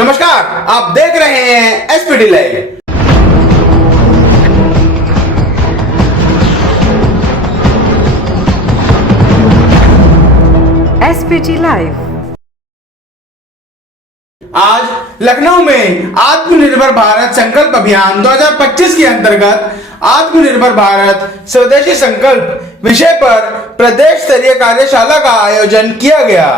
नमस्कार, आप देख रहे हैं एसपीडी लाइव। SPD live. आज लखनऊ में आत्मनिर्भर भारत संकल्प अभियान 2025 के अंतर्गत आत्मनिर्भर भारत स्वदेशी संकल्प विषय पर प्रदेश स्तरीय कार्यशाला का आयोजन किया गया।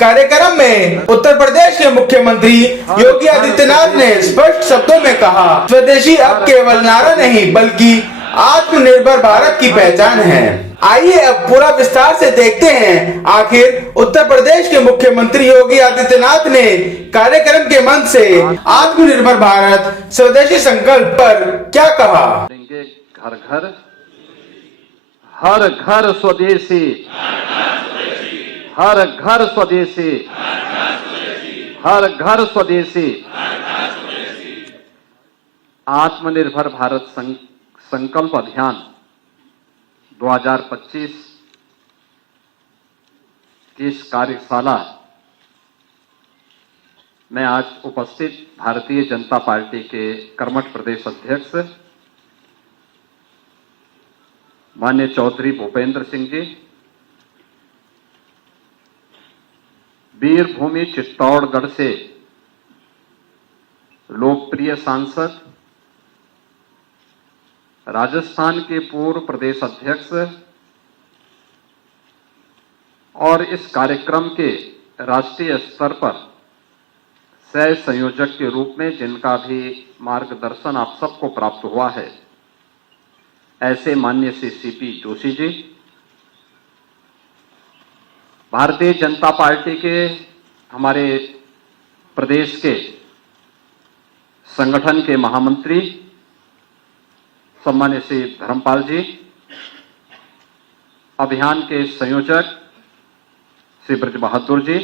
कार्यक्रम में उत्तर प्रदेश के मुख्यमंत्री योगी आदित्यनाथ ने स्पष्ट शब्दों में कहा, स्वदेशी अब केवल नारा नहीं बल्कि आत्मनिर्भर भारत की पहचान है। आइए अब पूरा विस्तार से देखते हैं आखिर उत्तर प्रदेश के मुख्यमंत्री योगी आदित्यनाथ ने कार्यक्रम के मंच से आत्मनिर्भर भारत स्वदेशी संकल्प पर क्या कहा। घर घर हर घर स्वदेशी, हर घर स्वदेशी, हर घर स्वदेशी। आत्मनिर्भर भारत संकल्प अभियान 2025 की इस कार्यशाला में आज उपस्थित भारतीय जनता पार्टी के कर्मठ प्रदेश अध्यक्ष माननीय चौधरी भूपेंद्र सिंह जी, वीरभूमि चित्तौड़गढ़ से लोकप्रिय सांसद, राजस्थान के पूर्व प्रदेश अध्यक्ष और इस कार्यक्रम के राष्ट्रीय स्तर पर सह संयोजक के रूप में जिनका भी मार्गदर्शन आप सबको प्राप्त हुआ है, ऐसे माननीय श्री सीपी जोशी जी, भारतीय जनता पार्टी के हमारे प्रदेश के संगठन के महामंत्री सम्मानित श्री धर्मपाल जी, अभियान के संयोजक श्री ब्रज बहादुर जी,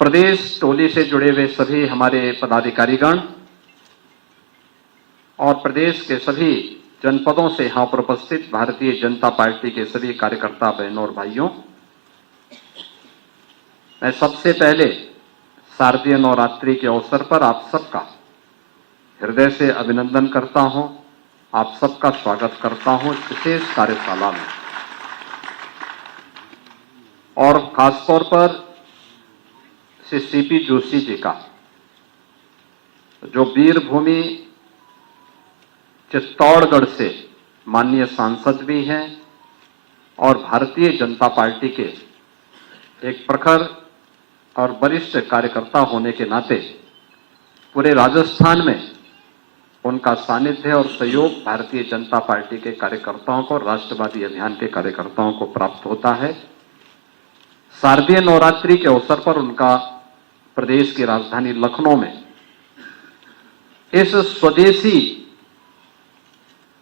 प्रदेश टोली से जुड़े हुए सभी हमारे पदाधिकारीगण और प्रदेश के सभी जनपदों से यहाँ पर उपस्थित भारतीय जनता पार्टी के सभी कार्यकर्ता बहनों और भाइयों, मैं सबसे पहले शारदीय नवरात्रि के अवसर पर आप सबका हृदय से अभिनंदन करता हूं, आप सबका स्वागत करता हूं इस विशेष कार्यशाला में। और खासतौर पर श्री सीपी जोशी जी का, जो वीरभूमि चित्तौड़गढ़ से माननीय सांसद भी हैं और भारतीय जनता पार्टी के एक प्रखर और वरिष्ठ कार्यकर्ता होने के नाते पूरे राजस्थान में उनका सानिध्य और सहयोग भारतीय जनता पार्टी के कार्यकर्ताओं को, राष्ट्रवादी अभियान के कार्यकर्ताओं को प्राप्त होता है। शारदीय नवरात्रि के अवसर पर उनका प्रदेश की राजधानी लखनऊ में इस स्वदेशी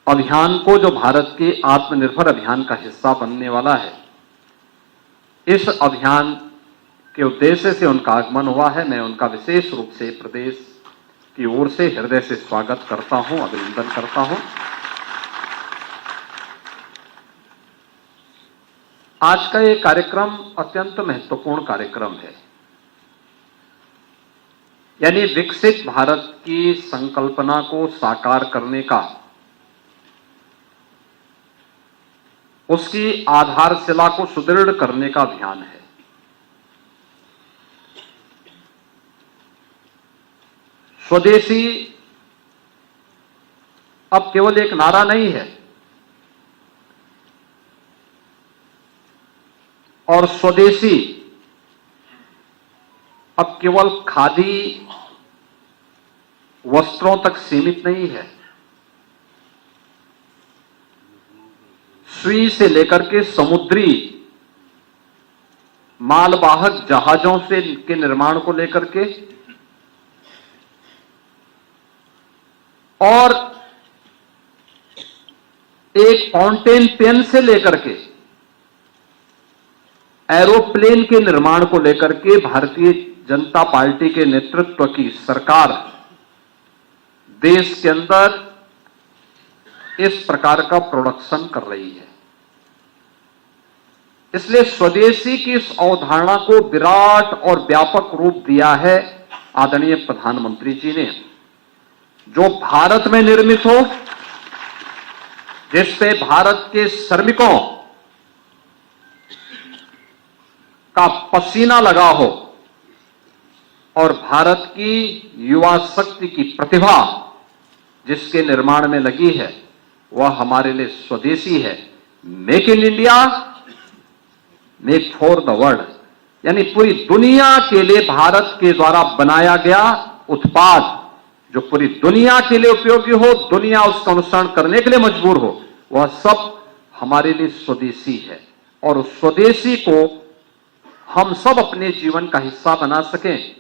अभियान को, जो भारत के आत्मनिर्भर अभियान का हिस्सा बनने वाला है, इस अभियान के उद्देश्य से उनका आगमन हुआ है। मैं उनका विशेष रूप से प्रदेश की ओर से हृदय से स्वागत करता हूं, अभिनंदन करता हूं। आज का ये कार्यक्रम अत्यंत महत्वपूर्ण कार्यक्रम है, यानी विकसित भारत की संकल्पना को साकार करने का, उसकी आधारशिला को सुदृढ़ करने का अभियान है। स्वदेशी अब केवल एक नारा नहीं है, और स्वदेशी अब केवल खादी वस्त्रों तक सीमित नहीं है। सुई से लेकर के समुद्री मालवाहक जहाजों से के निर्माण को लेकर के और एक फाउंटेन पेन से लेकर के एरोप्लेन के निर्माण को लेकर के भारतीय जनता पार्टी के नेतृत्व की सरकार देश के अंदर इस प्रकार का प्रोडक्शन कर रही है। इसलिए स्वदेशी की इस अवधारणा को विराट और व्यापक रूप दिया है आदरणीय प्रधानमंत्री जी ने। जो भारत में निर्मित हो, जिससे भारत के श्रमिकों का पसीना लगा हो और भारत की युवा शक्ति की प्रतिभा जिसके निर्माण में लगी है, वह हमारे लिए स्वदेशी है। Make in India, make for the world, यानी पूरी दुनिया के लिए भारत के द्वारा बनाया गया उत्पाद जो पूरी दुनिया के लिए उपयोगी हो, दुनिया उसका अनुसरण करने के लिए मजबूर हो, वह सब हमारे लिए स्वदेशी है। और उस स्वदेशी को हम सब अपने जीवन का हिस्सा बना सकें,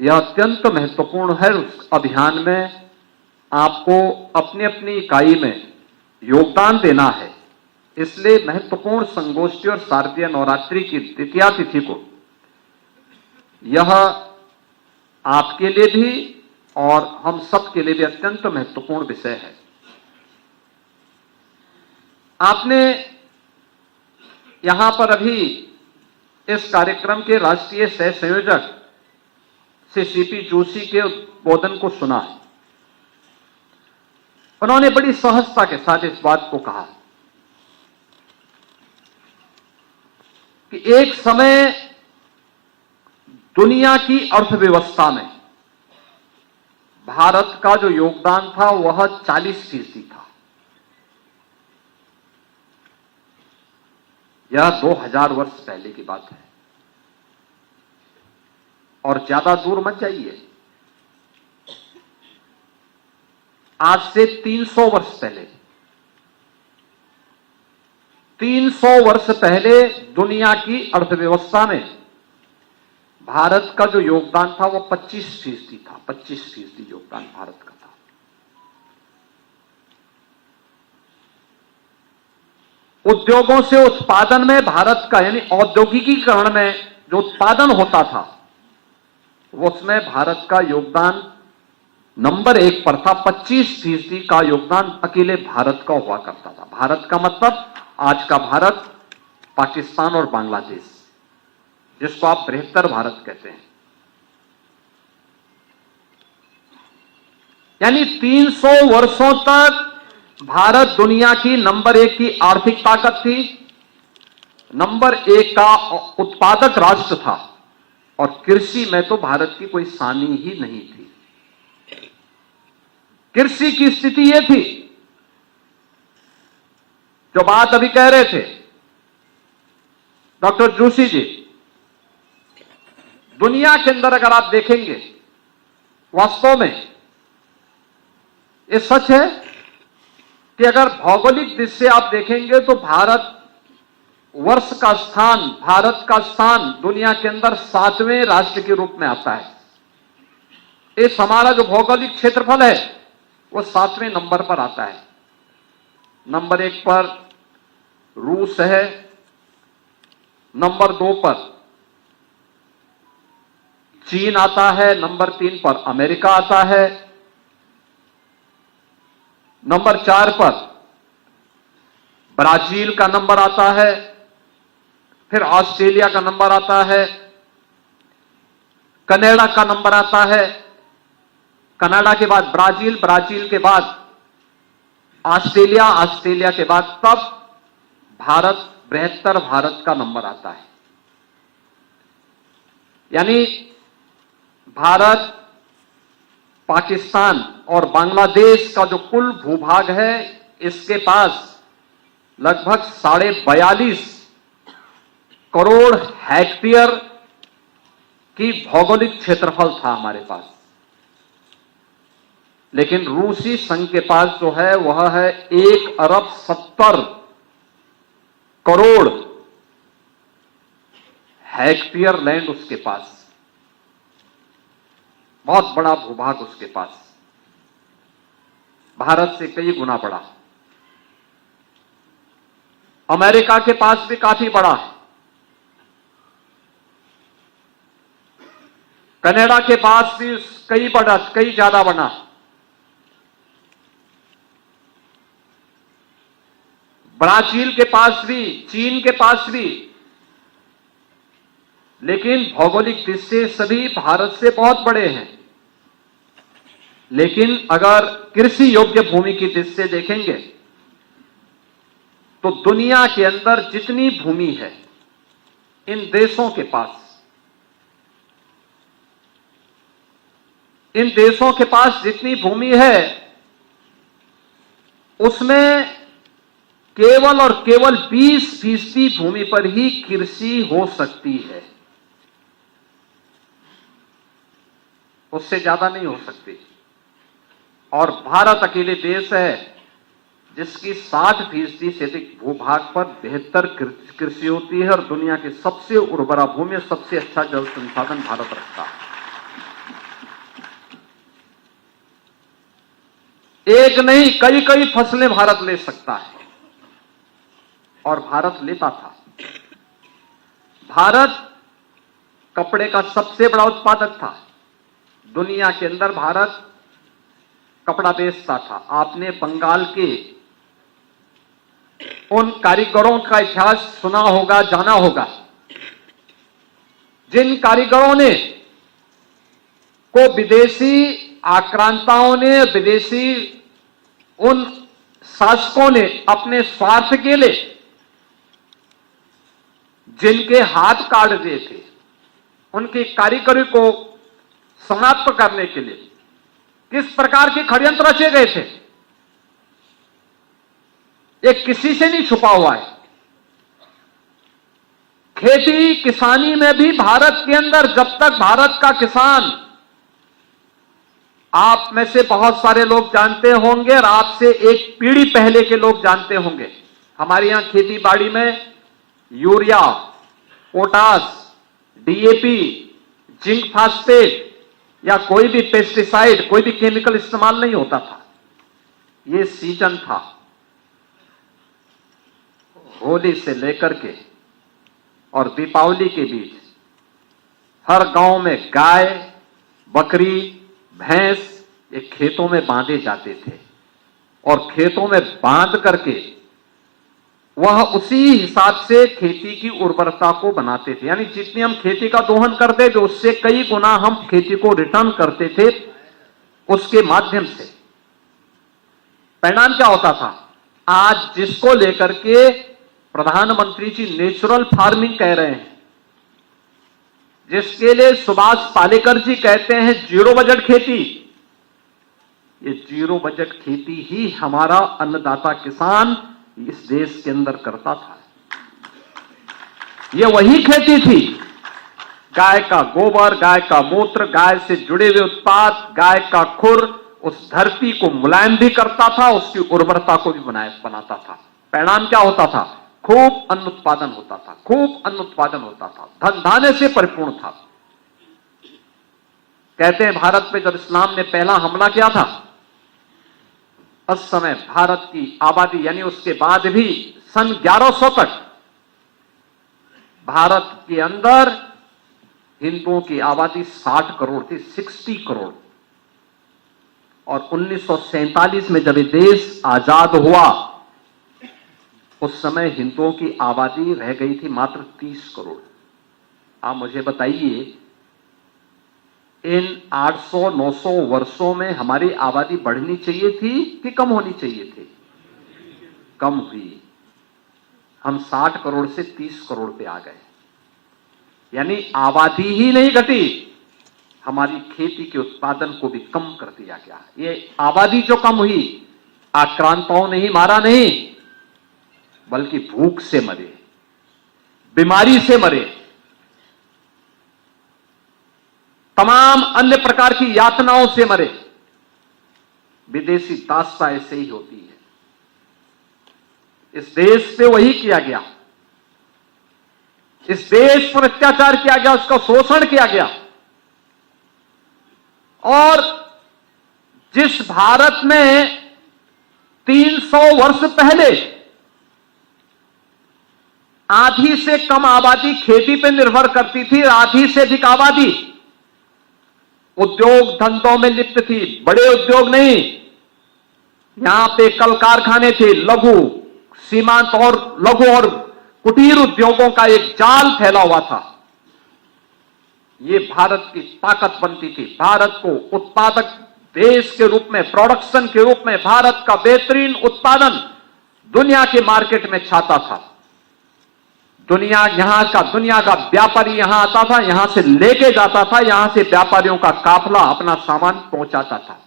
यह अत्यंत महत्वपूर्ण है। उस अभियान में आपको अपनी अपनी इकाई में योगदान देना है। इसलिए महत्वपूर्ण संगोष्ठी और शारदीय नवरात्रि की द्वितीया तिथि को यह आपके लिए भी और हम सब के लिए भी अत्यंत महत्वपूर्ण विषय है। आपने यहां पर अभी इस कार्यक्रम के राष्ट्रीय सह संयोजक श्री सीपी जोशी के उद्बोधन को सुना है। उन्होंने बड़ी सहजता के साथ इस बात को कहा कि एक समय दुनिया की अर्थव्यवस्था में भारत का जो योगदान था वह 40% था। यह 2000 वर्ष पहले की बात है और ज्यादा दूर मत जाइए। आज से 300 वर्ष पहले, 300 वर्ष पहले दुनिया की अर्थव्यवस्था में भारत का जो योगदान था वो 25% था। 25% योगदान भारत का था। उद्योगों से उत्पादन में भारत का, यानी औद्योगिकीकरण में जो उत्पादन होता था, उसमें भारत का योगदान नंबर 1 पर था। 25% का योगदान अकेले भारत का हुआ करता था। भारत का मतलब आज का भारत, पाकिस्तान और बांग्लादेश, जिसको आप बृहत्तर भारत कहते हैं। यानी 300 वर्षों तक भारत दुनिया की नंबर 1 की आर्थिक ताकत थी, नंबर 1 का उत्पादक राष्ट्र था और कृषि में तो भारत की कोई सानी ही नहीं थी। कृषि की स्थिति यह थी, जो बात अभी कह रहे थे डॉक्टर जोशी जी, दुनिया के अंदर अगर आप देखेंगे, वास्तव में यह सच है कि अगर भौगोलिक दृष्टि से आप देखेंगे तो भारत का स्थान दुनिया के अंदर 7वें राष्ट्र के रूप में आता है। इस हमारा जो भौगोलिक क्षेत्रफल है वो 7वें नंबर पर आता है। नंबर 1 पर रूस है, नंबर 2 पर चीन आता है, नंबर 3 पर अमेरिका आता है, नंबर 4 पर ब्राजील का नंबर आता है, फिर ऑस्ट्रेलिया का नंबर आता है, कनाडा का नंबर आता है, कनाडा के बाद ब्राजील, ब्राजील के बाद ऑस्ट्रेलिया, ऑस्ट्रेलिया के बाद तब भारत, बृहत्तर भारत का नंबर आता है। यानी भारत, पाकिस्तान और बांग्लादेश का जो कुल भूभाग है, इसके पास लगभग 42.5 करोड़ हेक्टेयर की भौगोलिक क्षेत्रफल था हमारे पास। लेकिन रूसी संघ के पास जो है वह है 1.70 करोड़ हेक्टेयर लैंड उसके पास। बहुत बड़ा भूभाग उसके पास, भारत से कई गुना बड़ा। अमेरिका के पास भी काफी बड़ा है, कनाडा के पास भी कई ज्यादा बड़ा, ब्राजील के पास भी, चीन के पास भी लेकिन भौगोलिक दृष्टि से सभी भारत से बहुत बड़े हैं। लेकिन अगर कृषि योग्य भूमि की दृष्टि से देखेंगे तो दुनिया के अंदर जितनी भूमि है इन देशों के पास जितनी भूमि है उसमें केवल और केवल 20% भूमि पर ही कृषि हो सकती है, उससे ज्यादा नहीं हो सकती। और भारत अकेले देश है जिसकी 60% से अधिक भूभाग पर बेहतर कृषि होती है और दुनिया की सबसे उर्वरा भूमि और सबसे अच्छा जल संसाधन भारत रखता है। एक नहीं कई कई फसलें भारत ले सकता है और भारत लेता था। भारत कपड़े का सबसे बड़ा उत्पादक था। दुनिया के अंदर भारत कपड़ा बेचता था। आपने बंगाल के उन कारीगरों का इतिहास सुना होगा, जाना होगा, जिन कारीगरों ने को विदेशी आक्रांताओं ने, विदेशी उन शासकों ने अपने स्वार्थ के लिए जिनके हाथ काट दिए थे, उनकी कारीगरी को समाप्त करने के लिए किस प्रकार के षड्यंत्र रचे गए थे, ये किसी से नहीं छुपा हुआ है। खेती किसानी में भी भारत के अंदर जब तक भारत का किसान, आप में से बहुत सारे लोग जानते होंगे और आपसे एक पीढ़ी पहले के लोग जानते होंगे, हमारे यहां खेती बाड़ी में urea, potash, DAP, zinc phosphate या कोई भी पेस्टिसाइड, कोई भी केमिकल इस्तेमाल नहीं होता था। यह सीजन था, होली से लेकर के और दीपावली के बीच हर गांव में गाय, बकरी, भैंस ये खेतों में बांधे जाते थे और खेतों में बांध करके वह उसी हिसाब से खेती की उर्वरता को बनाते थे। यानी जितनी हम खेती का दोहन करते थे उससे कई गुना हम खेती को रिटर्न करते थे। उसके माध्यम से परिणाम क्या होता था? आज जिसको लेकर के प्रधानमंत्री जी नेचुरल फार्मिंग कह रहे हैं, जिसके लिए सुभाष पालेकर जी कहते हैं जीरो बजट खेती, ये जीरो बजट खेती ही हमारा अन्नदाता किसान इस देश के अंदर करता था। ये वही खेती थी, गाय का गोबर, गाय का मूत्र, गाय से जुड़े हुए उत्पाद, गाय का खुर उस धरती को मुलायम भी करता था, उसकी उर्वरता को भी बनाता था। परिणाम क्या होता था? खूब अन्न उत्पादन होता था, खूब अन्न उत्पादन होता था, धन धान्य से परिपूर्ण था। कहते हैं भारत पे जब इस्लाम ने पहला हमला किया था उस समय भारत की आबादी, यानी उसके बाद भी सन 1100 तक भारत के अंदर हिंदुओं की आबादी 60 करोड़ थी, 60 करोड़। और 1947 में जब ये देश आजाद हुआ उस समय हिंदुओं की आबादी रह गई थी मात्र 30 करोड़। आप मुझे बताइए, इन 800-900 वर्षों में हमारी आबादी बढ़नी चाहिए थी कि कम होनी चाहिए थी? कम हुई। हम 60 करोड़ से 30 करोड़ पे आ गए। यानी आबादी ही नहीं घटी, हमारी खेती के उत्पादन को भी कम कर दिया गया। ये आबादी जो कम हुई, आक्रांताओं ने ही मारा नहीं, बल्कि भूख से मरे, बीमारी से मरे, तमाम अन्य प्रकार की यातनाओं से मरे। विदेशी दास्ता ऐसे ही होती है। इस देश पे वही किया गया, इस देश पर अत्याचार किया गया, उसका शोषण किया गया। और जिस भारत में 300 वर्ष पहले आधी से कम आबादी खेती पर निर्भर करती थी, आधी से अधिक आबादी उद्योग धंधों में लिप्त थी, बड़े उद्योग नहीं, यहां पे कल कारखाने थे, लघु सीमांत और लघु और कुटीर उद्योगों का एक जाल फैला हुआ था। ये भारत की ताकत बनती थी। भारत को उत्पादक देश के रूप में, प्रोडक्शन के रूप में भारत का बेहतरीन उत्पादन दुनिया के मार्केट में छाता था। दुनिया का व्यापारी यहां आता था, यहां से लेके जाता था, यहां से व्यापारियों का काफला अपना सामान पहुंचाता था।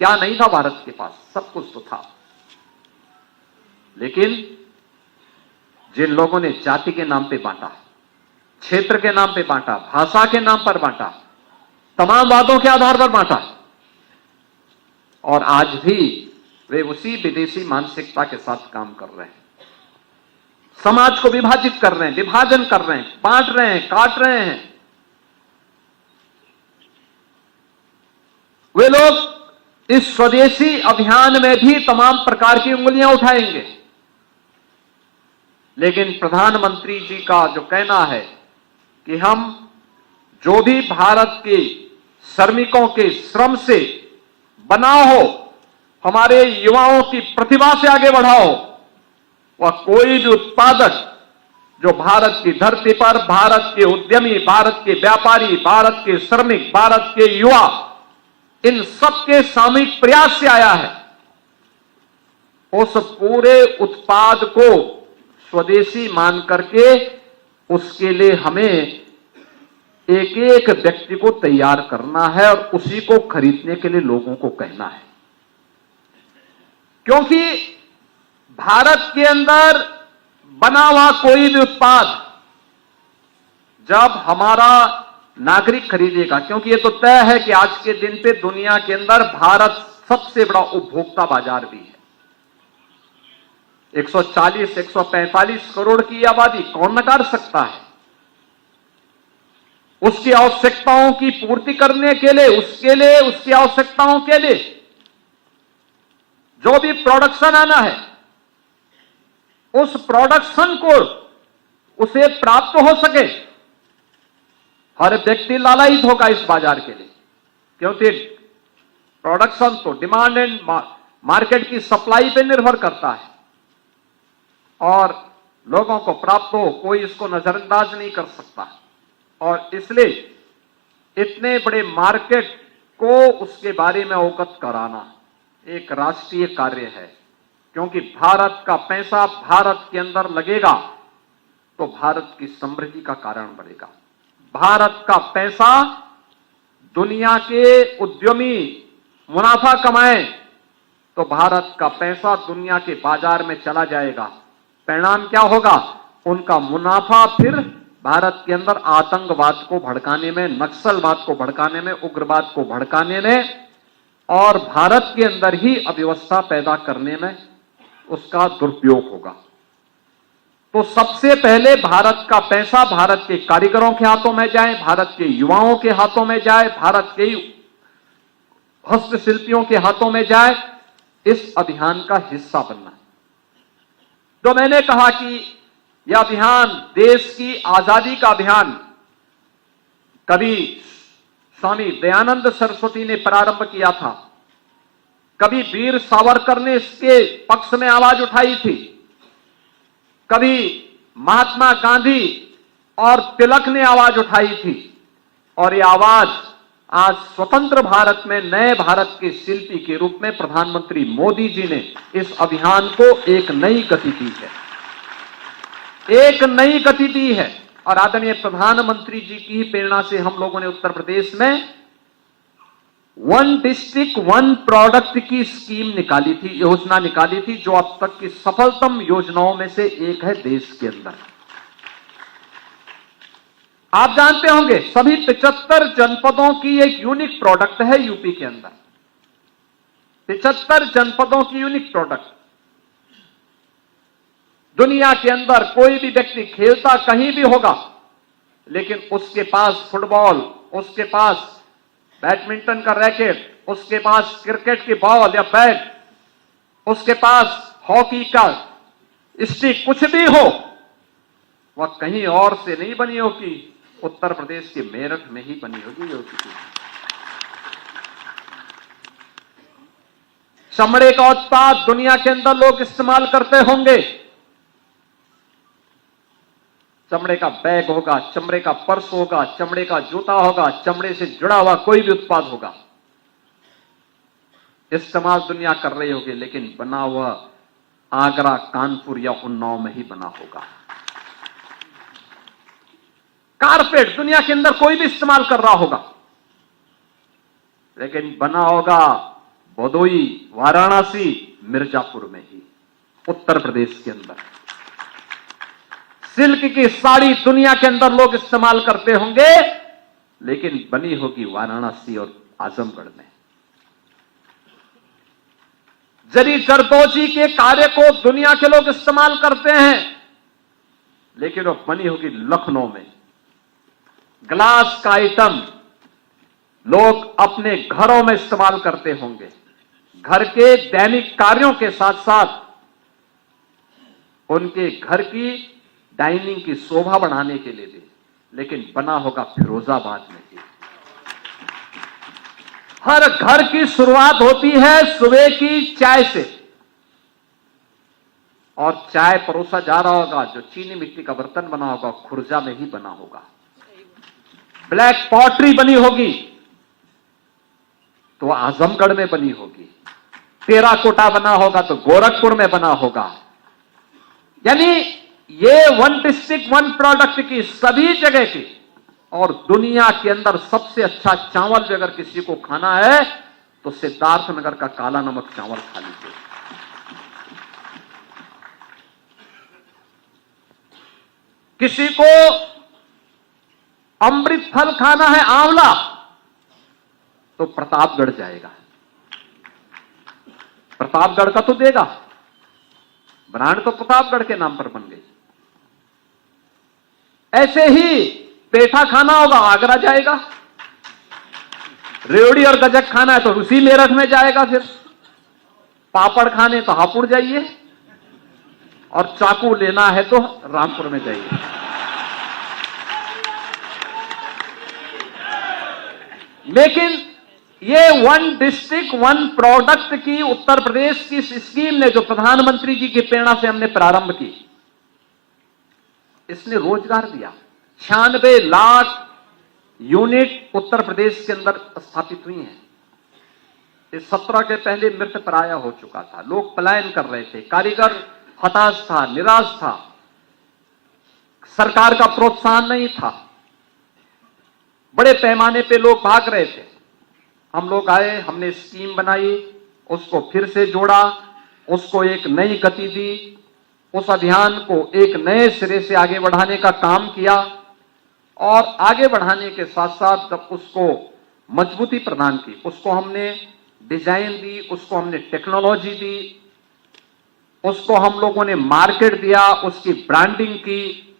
क्या नहीं था भारत के पास? सब कुछ तो था। लेकिन जिन लोगों ने जाति के नाम पे बांटा, क्षेत्र के नाम पे बांटा, भाषा के नाम पर बांटा, तमाम वादों के आधार पर बांटा, और आज भी वे उसी विदेशी मानसिकता के साथ काम कर रहे हैं। समाज को विभाजित कर रहे हैं, विभाजन कर रहे हैं, बांट रहे हैं, काट रहे हैं। वे लोग इस स्वदेशी अभियान में भी तमाम प्रकार की उंगलियां उठाएंगे। लेकिन प्रधानमंत्री जी का जो कहना है कि हम जो भी भारत के श्रमिकों के श्रम से बना हो, हमारे युवाओं की प्रतिभा से आगे बढ़ाओ, वह कोई भी उत्पादक जो भारत की धरती पर भारत के उद्यमी, भारत के व्यापारी, भारत के श्रमिक, भारत के युवा, इन सबके सामूहिक प्रयास से आया है, उस पूरे उत्पाद को स्वदेशी मान करके उसके लिए हमें एक एक व्यक्ति को तैयार करना है और उसी को खरीदने के लिए लोगों को कहना है। क्योंकि भारत के अंदर बना हुआ कोई भी उत्पाद जब हमारा नागरिक खरीदेगा, क्योंकि ये तो तय है कि आज के दिन पे दुनिया के अंदर भारत सबसे बड़ा उपभोक्ता बाजार भी है। 140-145 करोड़ की आबादी कौन नकार सकता है? उसकी आवश्यकताओं की पूर्ति करने के लिए, उसकी आवश्यकताओं के लिए जो भी प्रोडक्शन आना है, उस प्रोडक्शन को उसे प्राप्त हो सके, हर व्यक्ति लालायित होगा इस बाजार के लिए। क्योंकि प्रोडक्शन तो डिमांड एंड मार्केट की सप्लाई पे निर्भर करता है, और लोगों को प्राप्त हो, कोई इसको नजरअंदाज नहीं कर सकता। और इसलिए इतने बड़े मार्केट को उसके बारे में अवगत कराना एक राष्ट्रीय कार्य है। क्योंकि भारत का पैसा भारत के अंदर लगेगा तो भारत की समृद्धि का कारण बढ़ेगा। भारत का पैसा दुनिया के उद्यमी मुनाफा कमाएं तो भारत का पैसा दुनिया के बाजार में चला जाएगा। परिणाम क्या होगा? उनका मुनाफा फिर भारत के अंदर आतंकवाद को भड़काने में, नक्सलवाद को भड़काने में, उग्रवाद को भड़काने में और भारत के अंदर ही अव्यवस्था पैदा करने में उसका दुरुपयोग होगा। तो सबसे पहले भारत का पैसा भारत के कारीगरों के हाथों में जाए, भारत के युवाओं के हाथों में जाए, भारत के हस्तशिल्पियों के हाथों में जाए, इस अभियान का हिस्सा बनना। तो मैंने कहा कि यह अभियान देश की आजादी का अभियान कभी स्वामी दयानंद सरस्वती ने प्रारंभ किया था, कभी वीर सावरकर ने इसके पक्ष में आवाज उठाई थी, कभी महात्मा गांधी और तिलक ने आवाज उठाई थी, और यह आवाज आज स्वतंत्र भारत में नए भारत के शिल्पी के रूप में प्रधानमंत्री मोदी जी ने इस अभियान को एक नई गति दी है, एक नई गति दी है। और आदरणीय प्रधानमंत्री जी की प्रेरणा से हम लोगों ने उत्तर प्रदेश में 1 डिस्ट्रिक्ट 1 प्रोडक्ट की स्कीम निकाली थी, योजना निकाली थी, जो अब तक की सफलतम योजनाओं में से एक है देश के अंदर। आप जानते होंगे सभी 75 जनपदों की एक यूनिक प्रोडक्ट है यूपी के अंदर। 75 जनपदों की यूनिक प्रोडक्ट। दुनिया के अंदर कोई भी व्यक्ति खेलता कहीं भी होगा, लेकिन उसके पास फुटबॉल, उसके पास बैडमिंटन का रैकेट, उसके पास क्रिकेट की बॉल या बैट, उसके पास हॉकी का स्टिक, कुछ भी हो, वह कहीं और से नहीं बनी होगी, उत्तर प्रदेश के मेरठ में ही बनी होगी। चमड़े का उत्पाद दुनिया के अंदर लोग इस्तेमाल करते होंगे, चमड़े का बैग होगा, चमड़े का पर्स होगा, चमड़े का जूता होगा, चमड़े से जुड़ा हुआ कोई भी उत्पाद होगा, इस्तेमाल दुनिया कर रही होगी, लेकिन बना हुआ आगरा, कानपुर या उन्नाव में ही बना होगा। कारपेट दुनिया के अंदर कोई भी इस्तेमाल कर रहा होगा, लेकिन बना होगा भदोई, वाराणसी, मिर्जापुर में ही, उत्तर प्रदेश के अंदर। सिल्क की साड़ी दुनिया के अंदर लोग इस्तेमाल करते होंगे, लेकिन बनी होगी वाराणसी और आजमगढ़ में। जरी जरदोजी के कार्य को दुनिया के लोग इस्तेमाल करते हैं, लेकिन वो बनी होगी लखनऊ में। ग्लास का आइटम लोग अपने घरों में इस्तेमाल करते होंगे, घर के दैनिक कार्यों के साथ साथ उनके घर की डाइनिंग की शोभा बढ़ाने के लिए भी, लेकिन बना होगा फिरोजाबाद में ही। हर घर की शुरुआत होती है सुबह की चाय से, और चाय परोसा जा रहा होगा, जो चीनी मिट्टी का बर्तन बना होगा खुर्जा में ही बना होगा। ब्लैक पॉटरी बनी होगी तो आजमगढ़ में बनी होगी, टेराकोटा बना होगा तो गोरखपुर में बना होगा। यानी ये वन डिस्ट्रिक्ट वन प्रोडक्ट की सभी जगह की, और दुनिया के अंदर सबसे अच्छा चावल भी अगर किसी को खाना है तो सिद्धार्थनगर का काला नमक चावल खा लीजिए। किसी को अमृत फल खाना है, आंवला, तो प्रतापगढ़ जाएगा, प्रतापगढ़ का तो देगा, ब्रांड तो प्रतापगढ़ के नाम पर बन गई। ऐसे ही पेठा खाना होगा, आगरा जाएगा, रेवड़ी और गजक खाना है तो उसी मेरठ में जाएगा, फिर पापड़ खाने तो हापुड़ जाइए, और चाकू लेना है तो रामपुर में जाइए। लेकिन ये वन डिस्ट्रिक्ट वन प्रोडक्ट की उत्तर प्रदेश की स्कीम ने, जो प्रधानमंत्री जी की प्रेरणा से हमने प्रारंभ की, इसने रोजगार दिया। 96 लाख यूनिट उत्तर प्रदेश के अंदर स्थापित हुई हैं। इस 17 के पहले मृत प्राय हो चुका था, लोग पलायन कर रहे थे, कारीगर हताश था, निराश था, सरकार का प्रोत्साहन नहीं था, बड़े पैमाने पे लोग भाग रहे थे। हम लोग आए, हमने स्कीम बनाई, उसको फिर से जोड़ा, उसको एक नई गति दी, उस अभियान को एक नए सिरे से आगे बढ़ाने का काम किया, और आगे बढ़ाने के साथ साथ जब उसको मजबूती प्रदान की, उसको हमने डिजाइन दी, उसको हमने टेक्नोलॉजी दी, उसको हम लोगों ने मार्केट दिया, उसकी ब्रांडिंग की,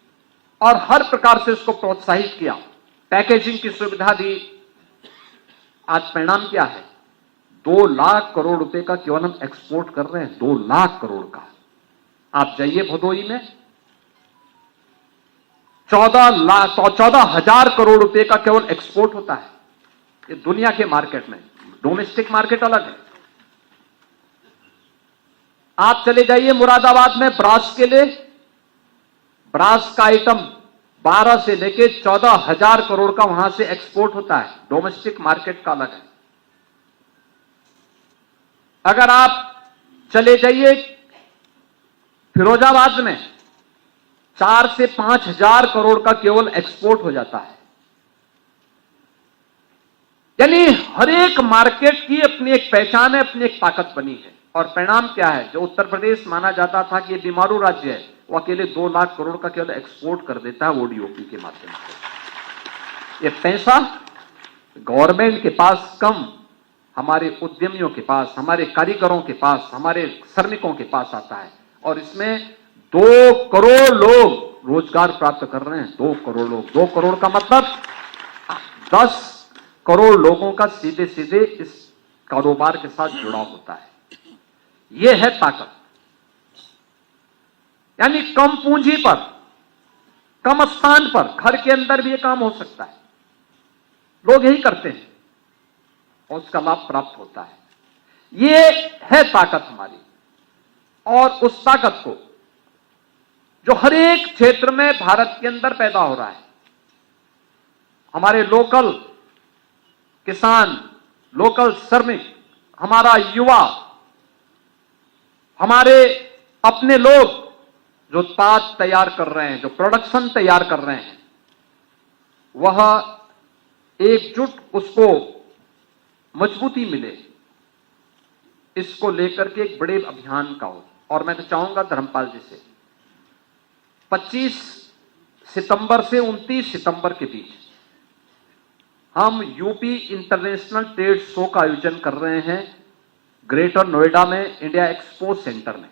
और हर प्रकार से उसको प्रोत्साहित किया, पैकेजिंग की सुविधा दी। आज परिणाम क्या है? 2 लाख करोड़ रुपए का केवल हम एक्सपोर्ट कर रहे हैं, 2 लाख करोड़ का। आप जाइए भदोई में, 14,000 करोड़ रुपए का केवल एक्सपोर्ट होता है। ये दुनिया के मार्केट में, डोमेस्टिक मार्केट अलग है। आप चले जाइए मुरादाबाद में, ब्रास के लिए, ब्रास का आइटम 12 से लेके 14,000 करोड़ का वहां से एक्सपोर्ट होता है, डोमेस्टिक मार्केट का अलग है। अगर आप चले जाइए फिरोजाबाद में, 4 से 5,000 करोड़ का केवल एक्सपोर्ट हो जाता है। यानी हर एक मार्केट की अपनी एक पहचान है, अपनी एक ताकत बनी है। और परिणाम क्या है? जो उत्तर प्रदेश माना जाता था कि ये बीमारू राज्य है, वो अकेले 2 लाख करोड़ का केवल एक्सपोर्ट कर देता है ओडीओपी के माध्यम से। ये पैसा गवर्नमेंट के पास कम, हमारे उद्यमियों के पास, हमारे कारीगरों के पास, हमारे श्रमिकों के पास आता है, और इसमें 2 करोड़ लोग रोजगार प्राप्त कर रहे हैं। 2 करोड़ लोग, 2 करोड़ का मतलब 10 करोड़ लोगों का सीधे सीधे इस कारोबार के साथ जुड़ाव होता है। यह है ताकत। यानी कम पूंजी पर, कम स्थान पर, घर के अंदर भी यह काम हो सकता है। लोग यही करते हैं और उसका लाभ प्राप्त होता है। यह है ताकत हमारी। और उस ताकत को जो हर एक क्षेत्र में भारत के अंदर पैदा हो रहा है। हमारे लोकल किसान, लोकल श्रमिक, हमारा युवा, हमारे अपने लोग जो उत्पाद तैयार कर रहे हैं, जो प्रोडक्शन तैयार कर रहे हैं, वह एकजुट उसको मजबूती मिले, इसको लेकर के एक बड़े अभियान का हो। और मैं तो चाहूंगा धर्मपाल जी से 25 सितंबर से 29 सितंबर के बीच हम यूपी इंटरनेशनल ट्रेड शो का आयोजन कर रहे हैं ग्रेटर नोएडा में, इंडिया एक्सपो सेंटर में।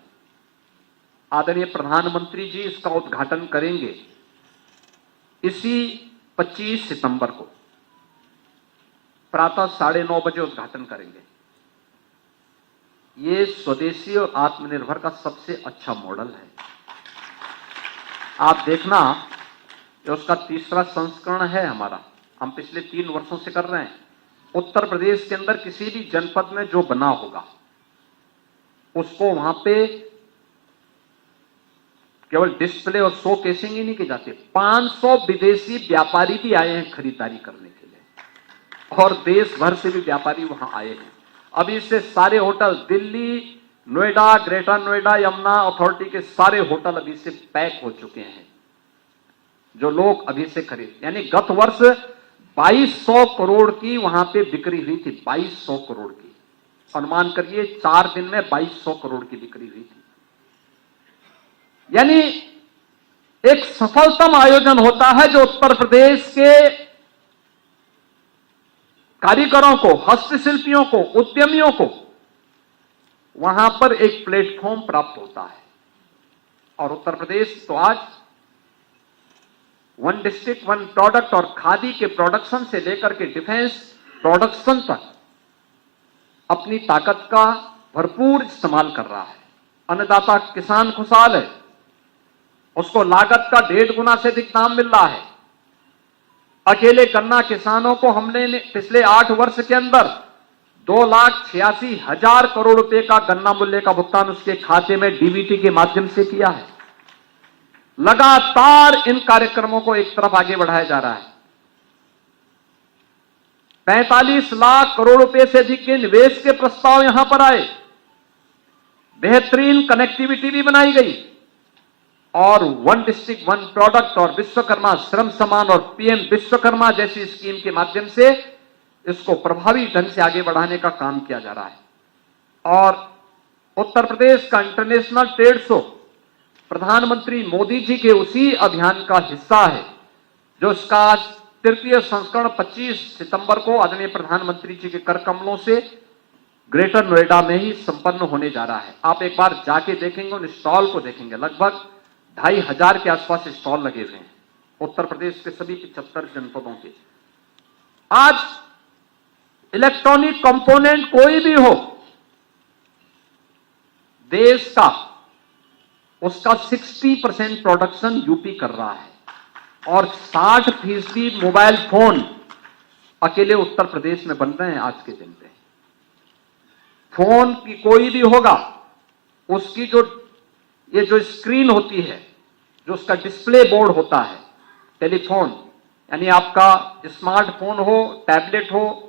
आदरणीय प्रधानमंत्री जी इसका उद्घाटन करेंगे इसी 25 सितंबर को, प्रातः 9:30 बजे उद्घाटन करेंगे। ये स्वदेशी और आत्मनिर्भर का सबसे अच्छा मॉडल है। आप देखना, ये उसका तीसरा संस्करण है हमारा, हम पिछले 3 वर्षों से कर रहे हैं। उत्तर प्रदेश के अंदर किसी भी जनपद में जो बना होगा उसको वहां पे केवल डिस्प्ले और शो केसिंग ही नहीं की जाती, 500 विदेशी व्यापारी भी आए हैं खरीदारी करने के लिए, और देश भर से भी व्यापारी वहां आए हैं। अभी से सारे hotel, Delhi, Noida, greater Noida, Yamuna authority के सारे होटल अभी से पैक हो चुके हैं, जो लोग अभी से खरीद, यानी गत वर्ष 2200 करोड़ की वहां पे बिक्री हुई थी, 2200 करोड़ की। अनुमान करिए 4 दिन में 2200 करोड़ की बिक्री हुई थी। यानी एक सफलतम आयोजन होता है जो उत्तर प्रदेश के कारीगरों को, हस्तशिल्पियों को, उद्यमियों को वहां पर एक प्लेटफॉर्म प्राप्त होता है। और उत्तर प्रदेश तो आज वन डिस्ट्रिक्ट वन प्रोडक्ट और खादी के प्रोडक्शन से लेकर के डिफेंस प्रोडक्शन तक अपनी ताकत का भरपूर इस्तेमाल कर रहा है। अन्नदाता किसान खुशहाल है, उसको लागत का 1.5 गुना से अधिक दाम मिल रहा है। अकेले गन्ना किसानों को हमने पिछले 8 वर्ष के अंदर 2,86,000 करोड़ रुपए का गन्ना मूल्य का भुगतान उसके खाते में डीबीटी के माध्यम से किया है। लगातार इन कार्यक्रमों को एक तरफ आगे बढ़ाया जा रहा है। 45 लाख करोड़ रुपए से अधिक के निवेश के प्रस्ताव यहां पर आए, बेहतरीन कनेक्टिविटी भी बनाई गई, और वन डिस्ट्रिक्ट वन प्रोडक्ट और विश्वकर्मा श्रम सम्मान और पीएम विश्वकर्मा जैसी स्कीम के माध्यम से इसको प्रभावी ढंग से आगे बढ़ाने का काम किया जा रहा है। और उत्तर प्रदेश का इंटरनेशनल ट्रेड शो प्रधानमंत्री मोदी जी के उसी अभियान का हिस्सा है, जो इसका 3य संस्करण 25 सितंबर को आदरणीय प्रधानमंत्री जी के कर कमलों से ग्रेटर नोएडा में ही संपन्न होने जा रहा है। आप एक बार जाके देखेंगे, उन स्टॉल को देखेंगे, लगभग 2,500 के आसपास स्टॉल लगे हुए हैं उत्तर प्रदेश के सभी 75 जनपदों के। आज इलेक्ट्रॉनिक कंपोनेंट कोई भी हो देश का, उसका 60% प्रोडक्शन यूपी कर रहा है, और 60% मोबाइल फोन अकेले उत्तर प्रदेश में बन रहे हैं आज के दिन पे। फोन की कोई भी होगा, उसकी जो स्क्रीन होती है, जो उसका डिस्प्ले बोर्ड होता है, टेलीफोन, यानी आपका स्मार्टफोन हो, टैबलेट हो,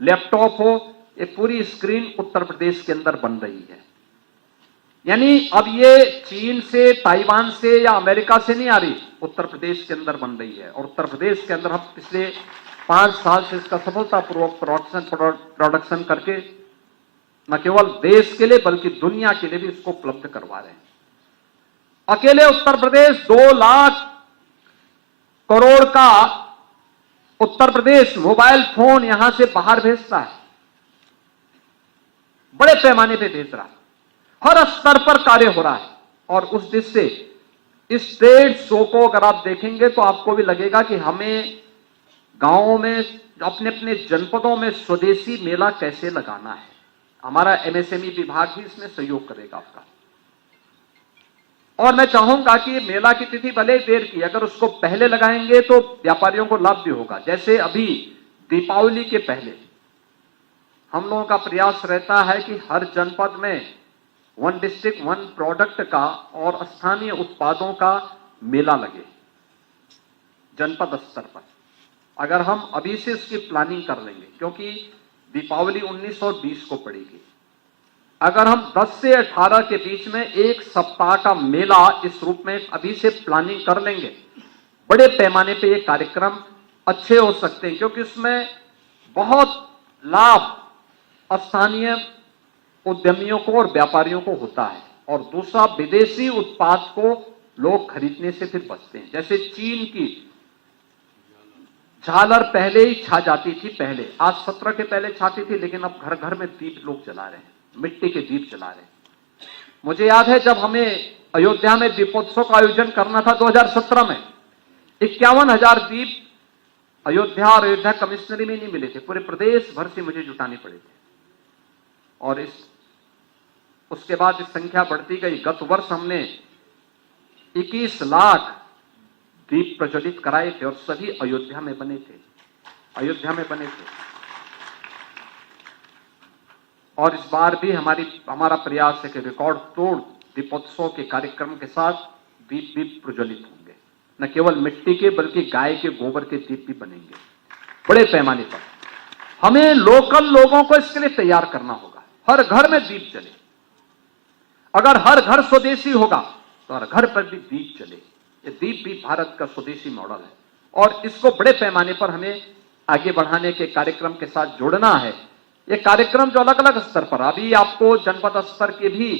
लैपटॉप हो, ये पूरी स्क्रीन उत्तर प्रदेश के अंदर बन रही है। यानी अब ये चीन से, ताइवान से या अमेरिका से नहीं आ रही, उत्तर प्रदेश के अंदर बन रही है। और उत्तर प्रदेश के अंदर हम पिछले 5 साल से इसका सफलतापूर्वक प्रोडक्शन करके न केवल देश के लिए बल्कि दुनिया के लिए भी इसको उपलब्ध करवा रहे हैं। अकेले उत्तर प्रदेश 2 लाख करोड़ का उत्तर प्रदेश मोबाइल फोन यहां से बाहर भेजता है, बड़े पैमाने पे भेज रहा है, हर स्तर पर कार्य हो रहा है। और उस दिश से इस ट्रेड शो को अगर आप देखेंगे तो आपको भी लगेगा कि हमें गांवों में, अपने अपने जनपदों में स्वदेशी मेला कैसे लगाना है। हमारा एमएसएमई विभाग भी इसमें सहयोग करेगा आपका। और मैं चाहूंगा कि मेला की तिथि भले देर की, अगर उसको पहले लगाएंगे तो व्यापारियों को लाभ भी होगा। जैसे अभी दीपावली के पहले हम लोगों का प्रयास रहता है कि हर जनपद में वन डिस्ट्रिक्ट वन प्रोडक्ट का और स्थानीय उत्पादों का मेला लगे जनपद स्तर पर। अगर हम अभी से इसकी प्लानिंग कर लेंगे, क्योंकि दीपावली 19 और 20 को पड़ेगी, अगर हम 10 से 18 के बीच में एक सप्ताह का मेला इस रूप में अभी से प्लानिंग कर लेंगे, बड़े पैमाने पे ये कार्यक्रम अच्छे हो सकते हैं, क्योंकि इसमें बहुत लाभ स्थानीय उद्यमियों को और व्यापारियों को होता है। और दूसरा, विदेशी उत्पाद को लोग खरीदने से फिर बचते हैं। जैसे चीन की झालर पहले ही छा जाती थी, पहले आज 17 के पहले छाती थी, लेकिन अब घर घर में दीप लोग जला रहे हैं, मिट्टी के दीप जला रहे हैं। मुझे याद है जब हमें अयोध्या में दीपोत्सव का आयोजन करना था 2017 में, 51,000 दीप अयोध्या और अयोध्या कमिश्नरी में नहीं मिले थे, पूरे प्रदेश भर से मुझे जुटाने पड़े थे। और उसके बाद इस संख्या बढ़ती गई। गत वर्ष हमने 21 लाख दीप प्रज्वलित कराए थे और सभी अयोध्या में बने थे, अयोध्या में बने थे। और इस बार भी हमारा प्रयास है कि रिकॉर्ड तोड़ दीपोत्सव के कार्यक्रम के साथ दीप प्रज्वलित होंगे, न केवल मिट्टी के बल्कि गाय के गोबर के दीप भी बनेंगे बड़े पैमाने पर। हमें लोकल लोगों को इसके लिए तैयार करना होगा, हर घर में दीप जले। अगर हर घर स्वदेशी होगा तो हर घर पर भी दीप जले। ये दीप भी भारत का स्वदेशी मॉडल है और इसको बड़े पैमाने पर हमें आगे बढ़ाने के कार्यक्रम के साथ जोड़ना है। ये कार्यक्रम जो अलग अलग स्तर पर, अभी आपको जनपद स्तर की भी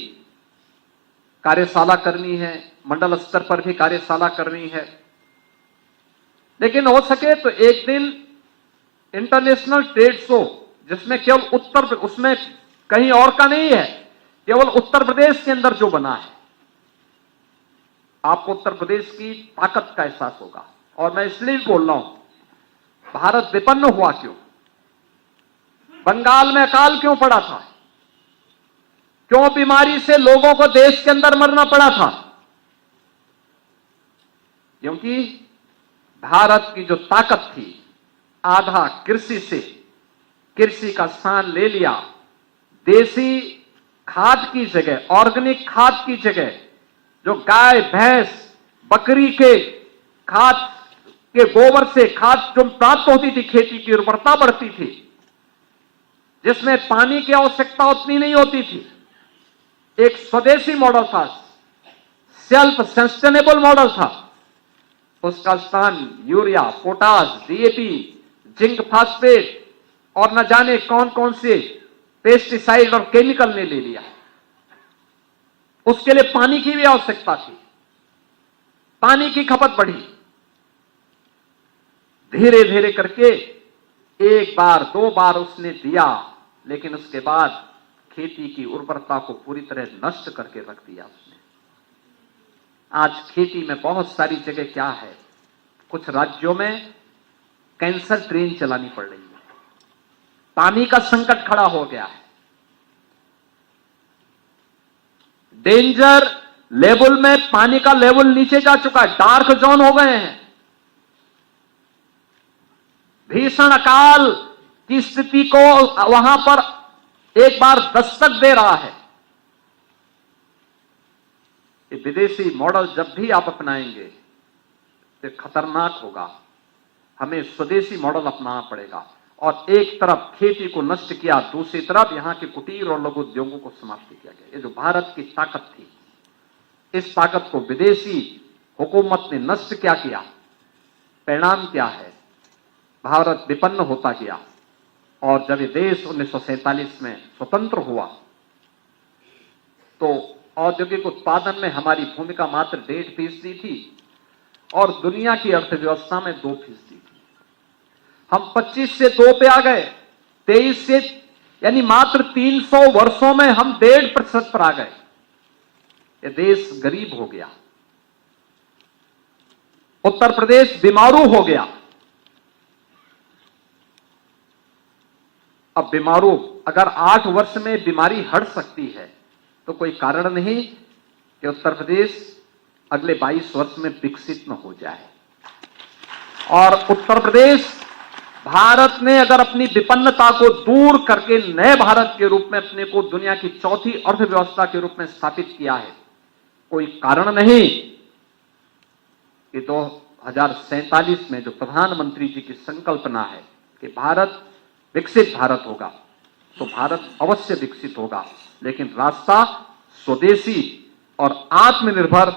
कार्यशाला करनी है, मंडल स्तर पर भी कार्यशाला करनी है, लेकिन हो सके तो एक दिन इंटरनेशनल ट्रेड शो, जिसमें केवल उसमें कहीं और का नहीं है, केवल उत्तर प्रदेश के अंदर जो बना है, आपको उत्तर प्रदेश की ताकत का एहसास होगा। और मैं इसलिए भी बोल रहा हूं, भारत विपन्न हुआ क्यों, बंगाल में अकाल क्यों पड़ा था, क्यों बीमारी से लोगों को देश के अंदर मरना पड़ा था, क्योंकि भारत की जो ताकत थी आधा कृषि से, कृषि का स्थान ले लिया, देसी खाद की जगह, ऑर्गेनिक खाद की जगह जो गाय भैंस बकरी के खाद के गोबर से खाद जो प्राप्त होती थी, खेती की उर्वरता बढ़ती थी, जिसमें पानी की आवश्यकता उतनी नहीं होती थी, एक स्वदेशी मॉडल था, सेल्फ सस्टेनेबल मॉडल था। उसका स्थान urea, potash, DAP, zinc phosphate और न जाने कौन कौन से पेस्टिसाइड और केमिकल ने ले लिया। उसके लिए पानी की भी आवश्यकता थी, पानी की खपत बढ़ी। धीरे धीरे करके एक बार दो बार उसने दिया, लेकिन उसके बाद खेती की उर्वरता को पूरी तरह नष्ट करके रख दिया उसने। आज खेती में बहुत सारी जगह क्या है, कुछ राज्यों में कैंसर ट्रेन चलानी पड़ रही है, पानी का संकट खड़ा हो गया है, डेंजर लेवल में पानी का लेवल नीचे जा चुका है, डार्क जोन हो गए हैं, भीषण अकाल की स्थिति को वहां पर एक बार दस्तक दे रहा है। ये विदेशी मॉडल जब भी आप अपनाएंगे तो खतरनाक होगा। हमें स्वदेशी मॉडल अपनाना पड़ेगा। और एक तरफ खेती को नष्ट किया, दूसरी तरफ यहां के कुटीर और लघु उद्योगों को समाप्त किया गया। ये जो भारत की ताकत थी, इस ताकत को विदेशी हुकूमत ने नष्ट क्या किया। परिणाम क्या है, भारत विपन्न होता गया। और जब ये देश 1947 में स्वतंत्र हुआ तो औद्योगिक उत्पादन में हमारी भूमिका मात्र 1.5% थी और दुनिया की अर्थव्यवस्था में 2% थी। हम 25 से 2 पे आ गए, 23 से, यानी मात्र 300 वर्षों में हम 1.5% पर आ गए। ये देश गरीब हो गया, उत्तर प्रदेश बीमारू हो गया। अब बीमारू, अगर 8 वर्ष में बीमारी हट सकती है तो कोई कारण नहीं कि उत्तर प्रदेश अगले 22 वर्ष में विकसित न हो जाए। और उत्तर प्रदेश भारत ने अगर अपनी विपन्नता को दूर करके नए भारत के रूप में अपने को दुनिया की चौथी अर्थव्यवस्था के रूप में स्थापित किया है, कोई कारण नहीं कि 2047 में जो प्रधानमंत्री जी की संकल्पना है कि भारत विकसित भारत होगा, तो भारत अवश्य विकसित होगा, लेकिन रास्ता स्वदेशी और आत्मनिर्भर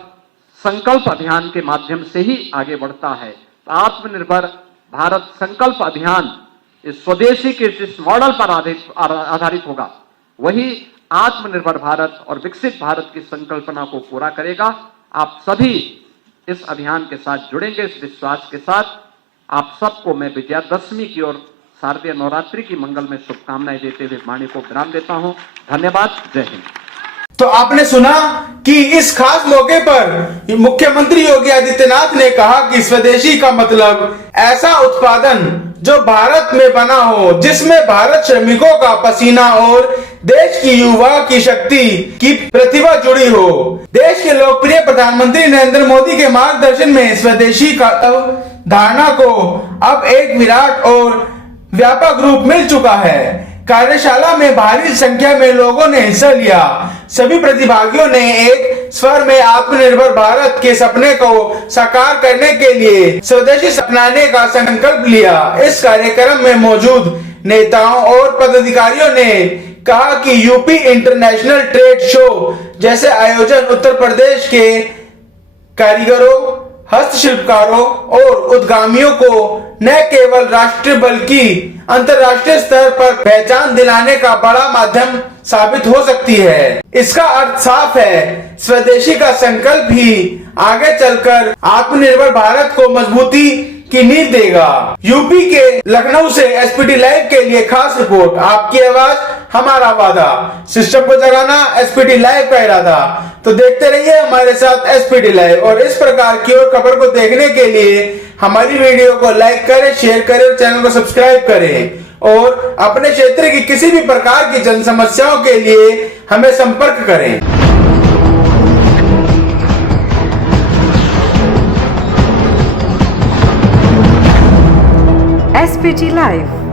संकल्प अभियान के माध्यम से ही आगे बढ़ता है। तो आत्मनिर्भर भारत संकल्प अभियान इस स्वदेशी के जिस मॉडल पर आधारित होगा, वही आत्मनिर्भर भारत और विकसित भारत की संकल्पना को पूरा करेगा। आप सभी इस अभियान के साथ जुड़ेंगे, इस विश्वास के साथ आप सबको मैं विजयादशमी की और शारदीय नवरात्रि की मंगल में शुभकामनाएं देते हुए वाणी को विराम देता हूं। धन्यवाद। जय हिंद। तो आपने सुना कि इस खास मौके पर मुख्यमंत्री योगी आदित्यनाथ ने कहा कि स्वदेशी का मतलब ऐसा उत्पादन जो भारत में बना हो, जिसमें भारत श्रमिकों का पसीना और देश की युवा की शक्ति की प्रतिभा जुड़ी हो। देश के लोकप्रिय प्रधानमंत्री नरेंद्र मोदी के मार्गदर्शन में स्वदेशी का धारणा को अब एक विराट और व्यापक रूप मिल चुका है। कार्यशाला में भारी संख्या में लोगों ने हिस्सा लिया। सभी प्रतिभागियों ने एक स्वर में आत्मनिर्भर भारत के सपने को साकार करने के लिए स्वदेशी अपनाने का संकल्प लिया। इस कार्यक्रम में मौजूद नेताओं और पदाधिकारियों ने कहा कि यूपी इंटरनेशनल ट्रेड शो जैसे आयोजन उत्तर प्रदेश के कारीगरों, हस्तशिल्पकारों और उद्यमियों को न केवल राष्ट्रीय बल्कि अंतर्राष्ट्रीय स्तर पर पहचान दिलाने का बड़ा माध्यम साबित हो सकती है। इसका अर्थ साफ है, स्वदेशी का संकल्प ही आगे चलकर आत्मनिर्भर भारत को मजबूती की नींव देगा। यूपी के लखनऊ से एसपीटी लाइव के लिए खास रिपोर्ट। आपकी आवाज हमारा वादा, सिस्टम को जगाना एसपीटी लाइव का इरादा। तो देखते रहिए हमारे साथ एसपीटी लाइव, और इस प्रकार की और खबर को देखने के लिए हमारी वीडियो को लाइक करें, शेयर करें और चैनल को सब्सक्राइब करें, और अपने क्षेत्र की किसी भी प्रकार की जन समस्याओं के लिए हमें संपर्क करें। SPT Live